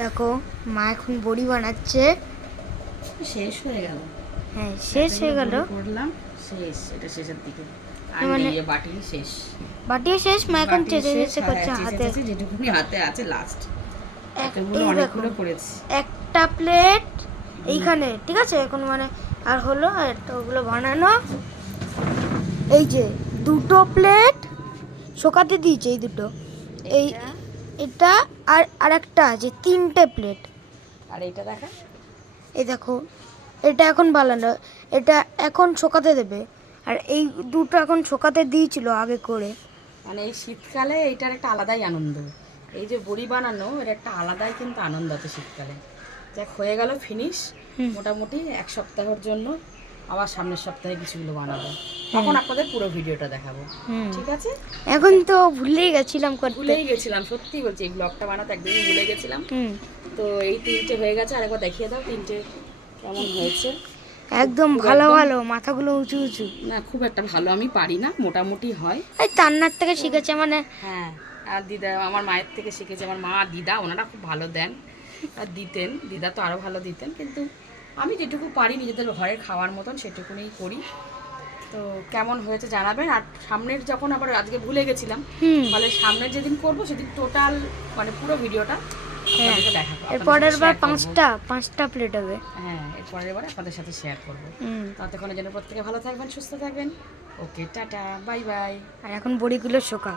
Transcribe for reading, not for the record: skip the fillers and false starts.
দেখো মা এখন বড়ি বানাচ্ছে। শেষ হয়ে গেল। হ্যাঁ শেষ হয়ে গেল। করলাম শেষ, এটা শেষের দিকে। আর মানে এই বাটি শেষ। বাটিও শেষ, মা এখন চেঁচে চেঁচে করছে হাতে। যেটুকুনি হাতে আছে লাস্ট। এই অনেকগুলো দেখো করেছি। একটা প্লেট এইখানে, ঠিক আছে? এখন মানে আর হলো একটা ওগুলো বানানো। এই যে দুটো প্লেট শোকাতে দিয়েছে, এই দুটো, এই এটা আর আরেকটা আছে, তিনটে প্লেট। আর এইটা দেখা, এই দেখো এটা এখন বানানো, এটা এখন শোকাতে দেবে। আর এই দুটো এখন শোকাতে দিয়েছিল আগে করে। মানে এই শীতকালে এইটার একটা আলাদাই আনন্দ। এই যে বড়ি বানানো, এর একটা আলাদাই কিন্তু আনন্দ আছে শীতকালে। যাক হয়ে গেল ফিনিশ মোটামুটি এক সপ্তাহের জন্য। আবার সামনের সপ্তাহে কিছুগুলো বানাবো, তখন আপনাদের পুরো ভিডিওটা দেখাবো, ঠিক আছে? এখন তো ভুলেই গেছিলাম করতে, ভুলেই গেছিলাম, সত্যি বলছি, এই ব্লগটা বানাতে একদমই ভুলে গেছিলাম। তো এই তিনটে হয়ে গেছে, আরেকবার দেখিয়ে দাও তিনটে কেমন হয়েছে। একদম ভালো ভালো, মাথাগুলো উঁচু উঁচু। না খুব একটা ভালো আমি পারি না, মোটামুটি হয়। এই তান্নার থেকে শিখেছে মানে। হ্যাঁ, আর দিদা আমার মায়ের থেকে শিখেছে, আমার মা দিদা ওনারা খুব ভালো দেন আর দিতেন। দিদা তো আরও ভালো দিতেন, কিন্তু আমি যেটুকু পারি নিজেদের ঘরের খাওয়ার মতন সেটুকুনি করি। তো কেমন হয়েছে জানাবেন। আর সামনের যখন আবার আজকে ভুলে গেছিলাম, তাহলে সামনের যেদিন করবো সেদিন টোটাল মানে পুরো ভিডিওটা আপনাদেরকে দেখাবো। এরপরের বার পাঁচটা প্লেট হবে। হ্যাঁ, এরপরের বার আপনাদের সাথে শেয়ার করবো। ততক্ষণের জন্য প্রত্যেকে ভালো থাকবেন, সুস্থ থাকবেন। ওকে, টাটা, বাই বাই। আর এখন বড়িগুলো শোকা।